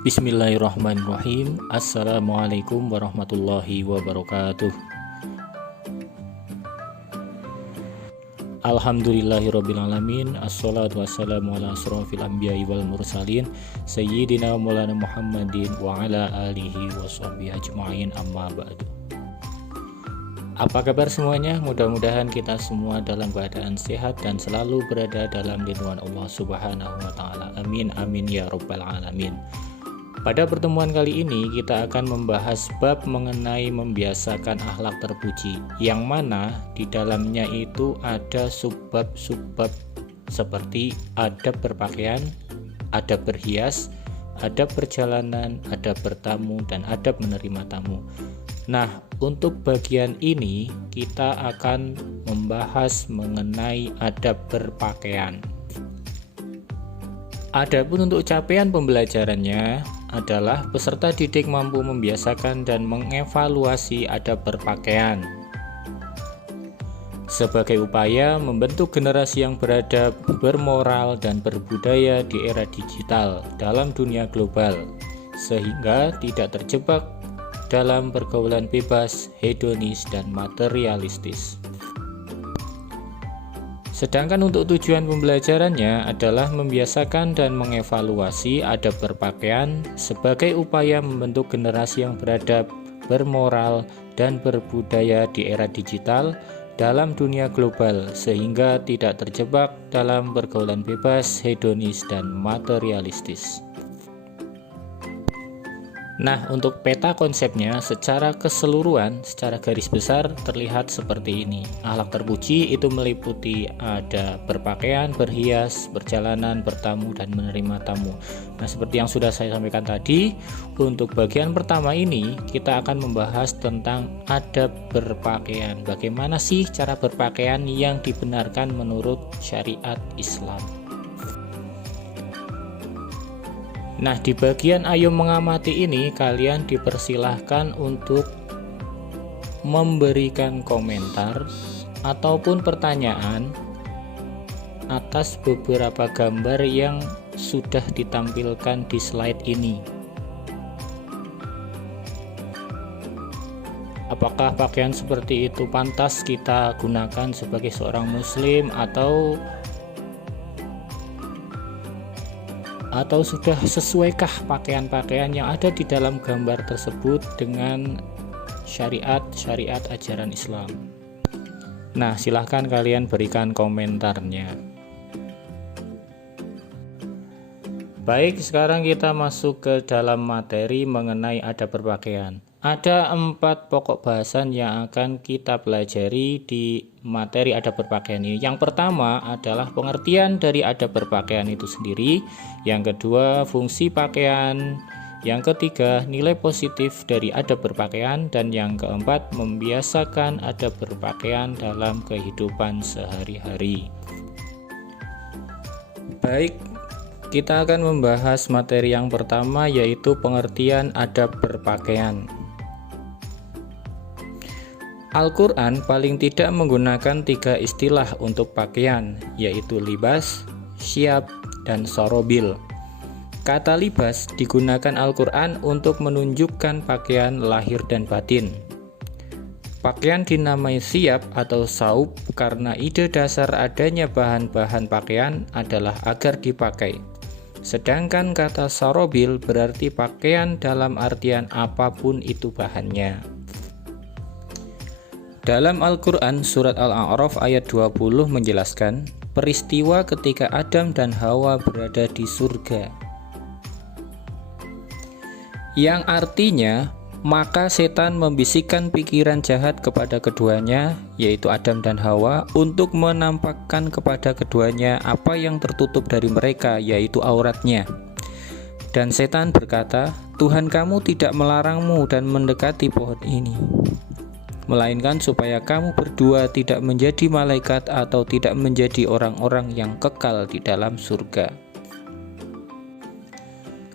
Bismillahirrahmanirrahim. Assalamualaikum warahmatullahi wabarakatuh. Alhamdulillahirrabbilalamin. Assalatu wassalamu ala asrofil anbiya'i wal mursalin Sayyidina Maulana Muhammadin wa ala alihi wa sahbihi ajma'in, amma ba'du. Apa kabar semuanya? Mudah-mudahan kita semua dalam keadaan sehat dan selalu berada dalam lindungan Allah Subhanahu wa ta'ala. Amin amin ya rabbal alamin. Pada pertemuan kali ini kita akan membahas bab mengenai membiasakan akhlak terpuji, yang mana di dalamnya itu ada subbab-subbab seperti adab berpakaian, adab berhias, adab perjalanan, adab bertamu, dan adab menerima tamu. Nah, untuk bagian ini kita akan membahas mengenai adab berpakaian. Adapun untuk capaian pembelajarannya adalah peserta didik mampu membiasakan dan mengevaluasi adab berpakaian sebagai upaya membentuk generasi yang beradab, bermoral, dan berbudaya di era digital dalam dunia global, sehingga tidak terjebak dalam pergaulan bebas, hedonis, dan materialistis. Sedangkan untuk tujuan pembelajarannya adalah membiasakan dan mengevaluasi adab berpakaian sebagai upaya membentuk generasi yang beradab, bermoral, dan berbudaya di era digital dalam dunia global, sehingga tidak terjebak dalam pergaulan bebas, hedonis, dan materialistis. Nah, untuk peta konsepnya secara keseluruhan, secara garis besar terlihat seperti ini. Akhlak terpuji itu meliputi ada berpakaian, berhias, berjalanan, bertamu, dan menerima tamu. Nah, seperti yang sudah saya sampaikan tadi, untuk bagian pertama ini kita akan membahas tentang adab berpakaian. Bagaimana sih cara berpakaian yang dibenarkan menurut syariat Islam? Nah, di bagian ayo mengamati ini kalian dipersilahkan untuk memberikan komentar ataupun pertanyaan atas beberapa gambar yang sudah ditampilkan di slide ini. Apakah pakaian seperti itu pantas kita gunakan sebagai seorang muslim atau sudah sesuaikah pakaian-pakaian yang ada di dalam gambar tersebut dengan syariat ajaran Islam? Nah, silahkan kalian berikan komentarnya. Baik, sekarang kita masuk ke dalam materi mengenai adab berpakaian. Ada 4 pokok bahasan yang akan kita pelajari di materi adab berpakaian ini. Yang pertama adalah pengertian dari adab berpakaian itu sendiri. Yang kedua, fungsi pakaian. Yang ketiga, nilai positif dari adab berpakaian. Dan yang keempat, membiasakan adab berpakaian dalam kehidupan sehari-hari. Baik, kita akan membahas materi yang pertama, yaitu pengertian adab berpakaian. Al-Quran paling tidak menggunakan 3 istilah untuk pakaian, yaitu libas, syab, dan sorobil. Kata libas digunakan Al-Quran untuk menunjukkan pakaian lahir dan batin. Pakaian dinamai syab atau saub karena ide dasar adanya bahan-bahan pakaian adalah agar dipakai. Sedangkan kata sorobil berarti pakaian dalam artian apapun itu bahannya. Dalam Al-Quran, surat Al-A'raf ayat 20 menjelaskan peristiwa ketika Adam dan Hawa berada di surga, yang artinya maka setan membisikkan pikiran jahat kepada keduanya, yaitu Adam dan Hawa, untuk menampakkan kepada keduanya apa yang tertutup dari mereka, yaitu auratnya. Dan setan berkata, Tuhan kamu tidak melarangmu dan mendekati pohon ini, melainkan supaya kamu berdua tidak menjadi malaikat atau tidak menjadi orang-orang yang kekal di dalam surga.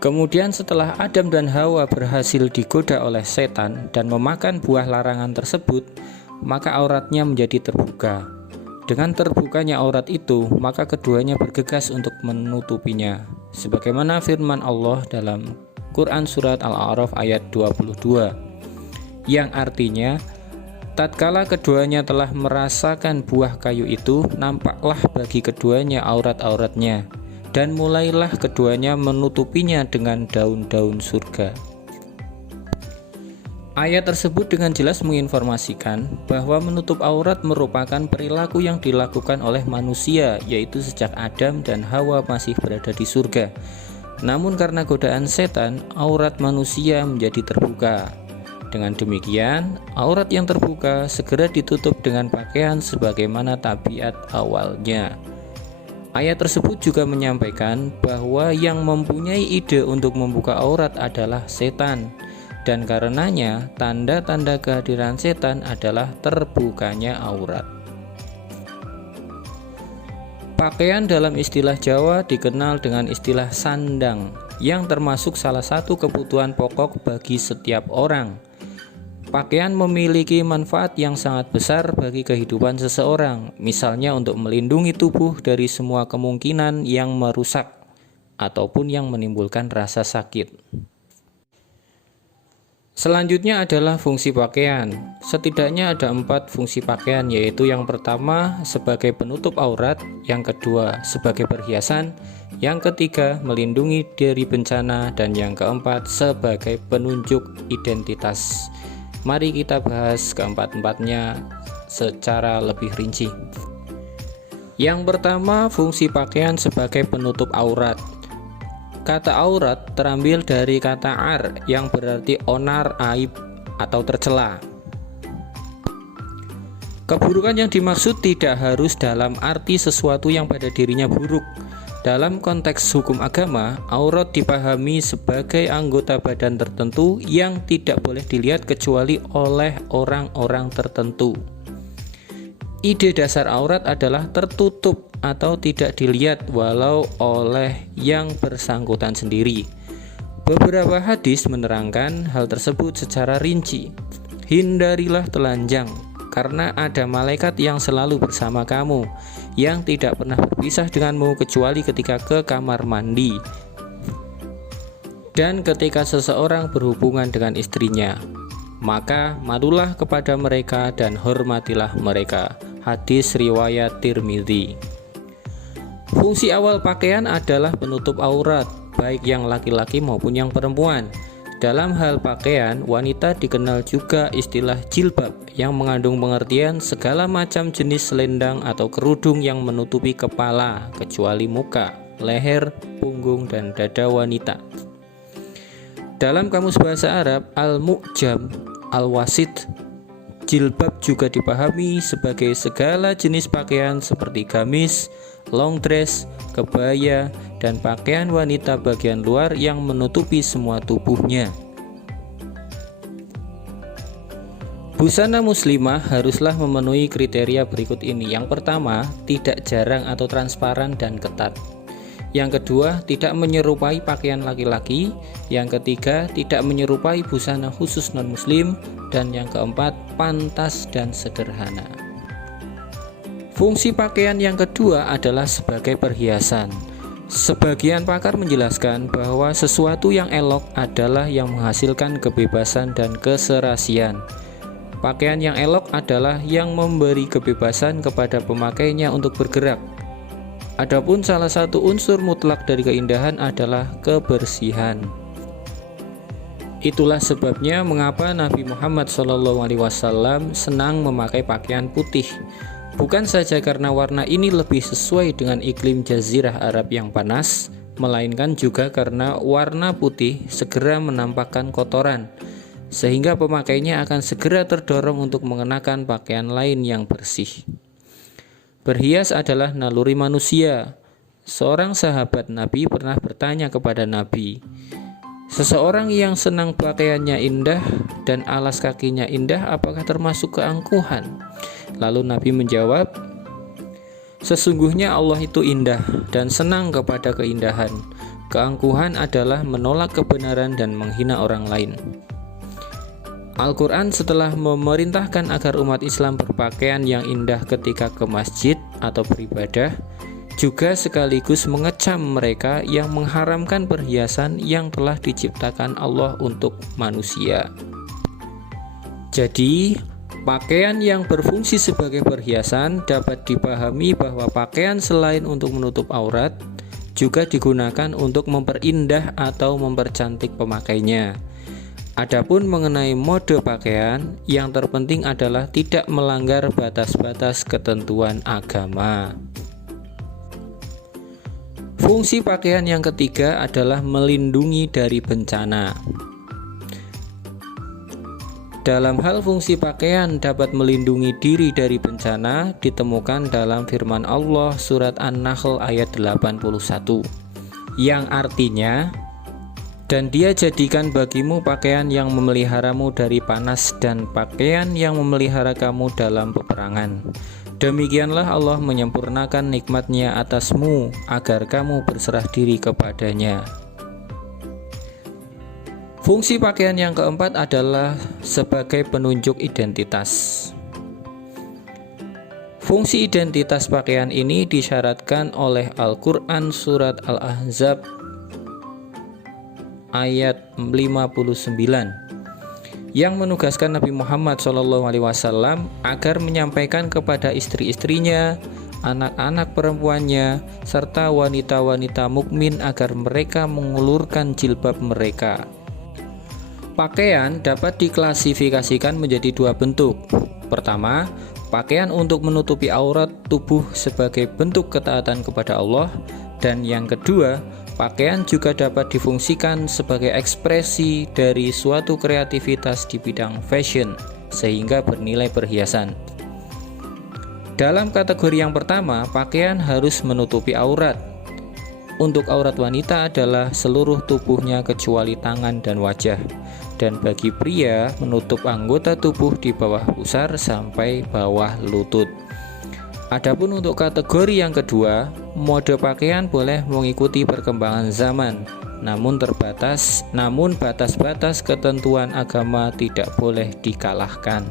Kemudian setelah Adam dan Hawa berhasil digoda oleh setan dan memakan buah larangan tersebut, maka auratnya menjadi terbuka. Dengan terbukanya aurat itu, maka keduanya bergegas untuk menutupinya. Sebagaimana firman Allah dalam Quran Surat Al-A'raf ayat 22, yang artinya, tatkala keduanya telah merasakan buah kayu itu, nampaklah bagi keduanya aurat-auratnya, dan mulailah keduanya menutupinya dengan daun-daun surga. Ayat tersebut dengan jelas menginformasikan bahwa menutup aurat merupakan perilaku yang dilakukan oleh manusia, yaitu sejak Adam dan Hawa masih berada di surga. Namun karena godaan setan, aurat manusia menjadi terbuka. Dengan demikian, aurat yang terbuka segera ditutup dengan pakaian sebagaimana tabiat awalnya. Ayat tersebut juga menyampaikan bahwa yang mempunyai ide untuk membuka aurat adalah setan. Dan karenanya tanda-tanda kehadiran setan adalah terbukanya aurat. Pakaian dalam istilah Jawa dikenal dengan istilah sandang, yang termasuk salah satu kebutuhan pokok bagi setiap orang. Pakaian memiliki manfaat yang sangat besar bagi kehidupan seseorang, misalnya untuk melindungi tubuh dari semua kemungkinan yang merusak ataupun yang menimbulkan rasa sakit. Selanjutnya adalah fungsi pakaian. Setidaknya ada 4 fungsi pakaian, yaitu yang pertama sebagai penutup aurat, yang kedua sebagai perhiasan, yang ketiga melindungi dari bencana, dan yang keempat sebagai penunjuk identitas. Mari kita bahas keempat-empatnya secara lebih rinci. Yang pertama, fungsi pakaian sebagai penutup aurat. Kata aurat terambil dari kata ar yang berarti onar, aib, atau tercela. Keburukan yang dimaksud tidak harus dalam arti sesuatu yang pada dirinya buruk. Dalam konteks hukum agama, aurat dipahami sebagai anggota badan tertentu yang tidak boleh dilihat kecuali oleh orang-orang tertentu. Ide dasar aurat adalah tertutup atau tidak dilihat walau oleh yang bersangkutan sendiri. Beberapa hadis menerangkan hal tersebut secara rinci. Hindarilah telanjang, karena ada malaikat yang selalu bersama kamu, yang tidak pernah berpisah denganmu kecuali ketika ke kamar mandi, dan ketika seseorang berhubungan dengan istrinya, maka malulah kepada mereka dan hormatilah mereka. Hadis riwayat Tirmidzi. Fungsi awal pakaian adalah penutup aurat, baik yang laki-laki maupun yang perempuan. Dalam hal pakaian, wanita dikenal juga istilah jilbab, yang mengandung pengertian segala macam jenis selendang atau kerudung yang menutupi kepala, kecuali muka, leher, punggung, dan dada wanita. Dalam Kamus Bahasa Arab Al-Mu'jam Al-Wasit, jilbab juga dipahami sebagai segala jenis pakaian seperti gamis, long dress, kebaya, dan pakaian wanita bagian luar yang menutupi semua tubuhnya. Busana muslimah haruslah memenuhi kriteria berikut ini. Yang pertama, tidak jarang atau transparan dan ketat. Yang kedua, tidak menyerupai pakaian laki-laki. Yang ketiga, tidak menyerupai busana khusus non-muslim. Dan yang keempat, pantas dan sederhana. Fungsi pakaian yang kedua adalah sebagai perhiasan. Sebagian pakar menjelaskan bahwa sesuatu yang elok adalah yang menghasilkan kebebasan dan keserasian. Pakaian yang elok adalah yang memberi kebebasan kepada pemakainya untuk bergerak. Adapun salah satu unsur mutlak dari keindahan adalah kebersihan. Itulah sebabnya mengapa Nabi Muhammad SAW senang memakai pakaian putih. Bukan saja karena warna ini lebih sesuai dengan iklim Jazirah Arab yang panas, melainkan juga karena warna putih segera menampakkan kotoran, sehingga pemakainya akan segera terdorong untuk mengenakan pakaian lain yang bersih. Berhias adalah naluri manusia. Seorang sahabat Nabi pernah bertanya kepada Nabi, seseorang yang senang pakaiannya indah dan alas kakinya indah, apakah termasuk keangkuhan? Lalu Nabi menjawab, sesungguhnya Allah itu indah dan senang kepada keindahan. Keangkuhan adalah menolak kebenaran dan menghina orang lain. Al-Quran setelah memerintahkan agar umat Islam berpakaian yang indah ketika ke masjid atau beribadah, juga sekaligus mengecam mereka yang mengharamkan perhiasan yang telah diciptakan Allah untuk manusia. Jadi, pakaian yang berfungsi sebagai perhiasan dapat dipahami bahwa pakaian selain untuk menutup aurat juga digunakan untuk memperindah atau mempercantik pemakainya. Adapun mengenai mode pakaian, yang terpenting adalah tidak melanggar batas-batas ketentuan agama. Fungsi pakaian yang ketiga adalah melindungi dari bencana. Dalam hal fungsi pakaian dapat melindungi diri dari bencana ditemukan dalam firman Allah surat An-Nahl ayat 81, yang artinya, dan dia jadikan bagimu pakaian yang memeliharamu dari panas dan pakaian yang memelihara kamu dalam peperangan. Demikianlah Allah menyempurnakan nikmat-Nya atasmu agar kamu berserah diri kepadanya. Fungsi pakaian yang keempat adalah sebagai penunjuk identitas. Fungsi identitas pakaian ini disyaratkan oleh Al-Quran surat Al-Ahzab ayat 59 yang menugaskan Nabi Muhammad SAW agar menyampaikan kepada istri-istrinya, anak-anak perempuannya, serta wanita-wanita mukmin agar mereka mengulurkan jilbab mereka. Pakaian dapat diklasifikasikan menjadi dua bentuk. Pertama, pakaian untuk menutupi aurat tubuh sebagai bentuk ketaatan kepada Allah, dan yang kedua, pakaian juga dapat difungsikan sebagai ekspresi dari suatu kreativitas di bidang fashion sehingga bernilai perhiasan. Dalam kategori yang pertama, pakaian harus menutupi aurat. Untuk aurat wanita adalah seluruh tubuhnya kecuali tangan dan wajah. Dan bagi pria, menutup anggota tubuh di bawah pusar sampai bawah lutut. Adapun untuk kategori yang kedua, mode pakaian boleh mengikuti perkembangan zaman, namun batas-batas ketentuan agama tidak boleh dikalahkan.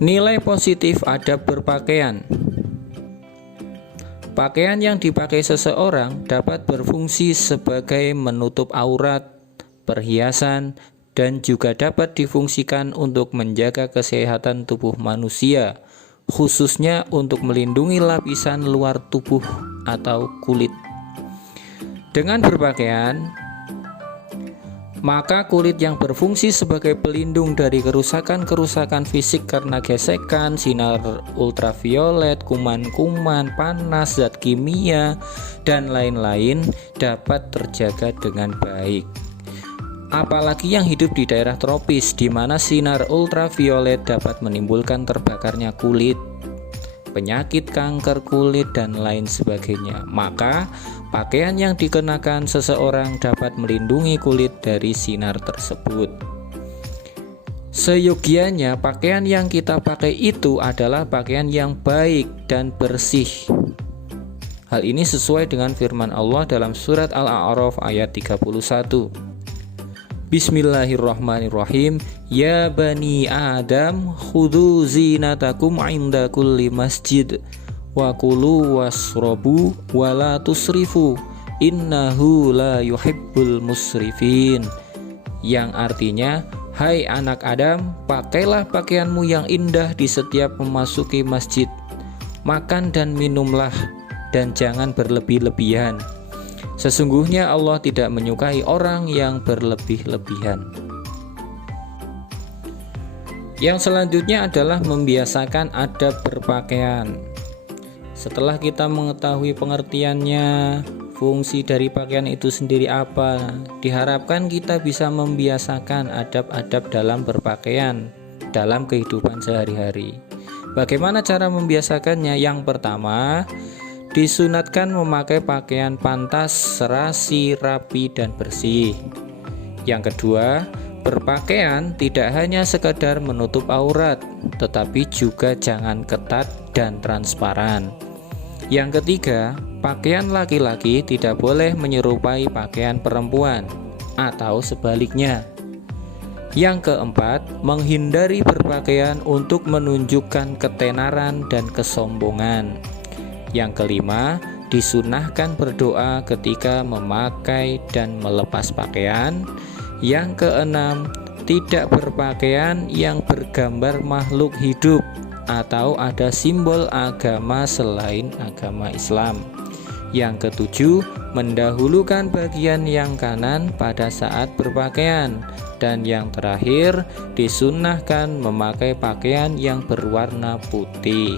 Nilai positif adab berpakaian. Pakaian yang dipakai seseorang dapat berfungsi sebagai menutup aurat, perhiasan, dan juga dapat difungsikan untuk menjaga kesehatan tubuh manusia, khususnya untuk melindungi lapisan luar tubuh atau kulit. Dengan berpakaian, maka kulit yang berfungsi sebagai pelindung dari kerusakan-kerusakan fisik karena gesekan, sinar ultraviolet, kuman-kuman, panas, zat kimia, dan lain-lain dapat terjaga dengan baik. Apalagi yang hidup di daerah tropis di mana sinar ultraviolet dapat menimbulkan terbakarnya kulit, penyakit kanker kulit, dan lain sebagainya. Maka pakaian yang dikenakan seseorang dapat melindungi kulit dari sinar tersebut. Seyogianya pakaian yang kita pakai itu adalah pakaian yang baik dan bersih. Hal ini sesuai dengan firman Allah dalam surat Al-A'raf ayat 31. Bismillahirrahmanirrahim. Ya bani Adam, khudhu zinatakum inda kulli masjid wa kulu wasrobu wa la tusrifu innahu la yuhibbul musrifin. Yang artinya, hai anak Adam, pakailah pakaianmu yang indah di setiap memasuki masjid. Makan dan minumlah, dan jangan berlebih-lebihan. Sesungguhnya Allah tidak menyukai orang yang berlebih-lebihan. Yang selanjutnya adalah membiasakan adab berpakaian. Setelah kita mengetahui pengertiannya, fungsi dari pakaian itu sendiri apa, diharapkan kita bisa membiasakan adab-adab dalam berpakaian dalam kehidupan sehari-hari. Bagaimana cara membiasakannya? Yang pertama, disunatkan memakai pakaian pantas, serasi, rapi, dan bersih. Yang kedua, berpakaian tidak hanya sekedar menutup aurat, tetapi juga jangan ketat dan transparan. Yang ketiga, pakaian laki-laki tidak boleh menyerupai pakaian perempuan, atau sebaliknya. Yang keempat, menghindari berpakaian untuk menunjukkan ketenaran dan kesombongan. Yang kelima, disunahkan berdoa ketika memakai dan melepas pakaian. Yang keenam, tidak berpakaian yang bergambar makhluk hidup atau ada simbol agama selain agama Islam. Yang ketujuh, mendahulukan bagian yang kanan pada saat berpakaian. Dan yang terakhir, disunnahkan memakai pakaian yang berwarna putih.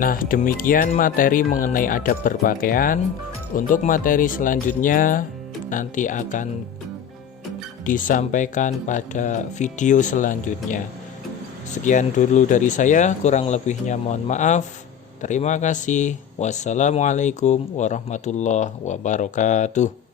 Nah, demikian materi mengenai adab berpakaian. Untuk materi selanjutnya nanti akan disampaikan pada video selanjutnya. Sekian dulu dari saya, kurang lebihnya mohon maaf. Terima kasih. Wassalamualaikum warahmatullahi wabarakatuh.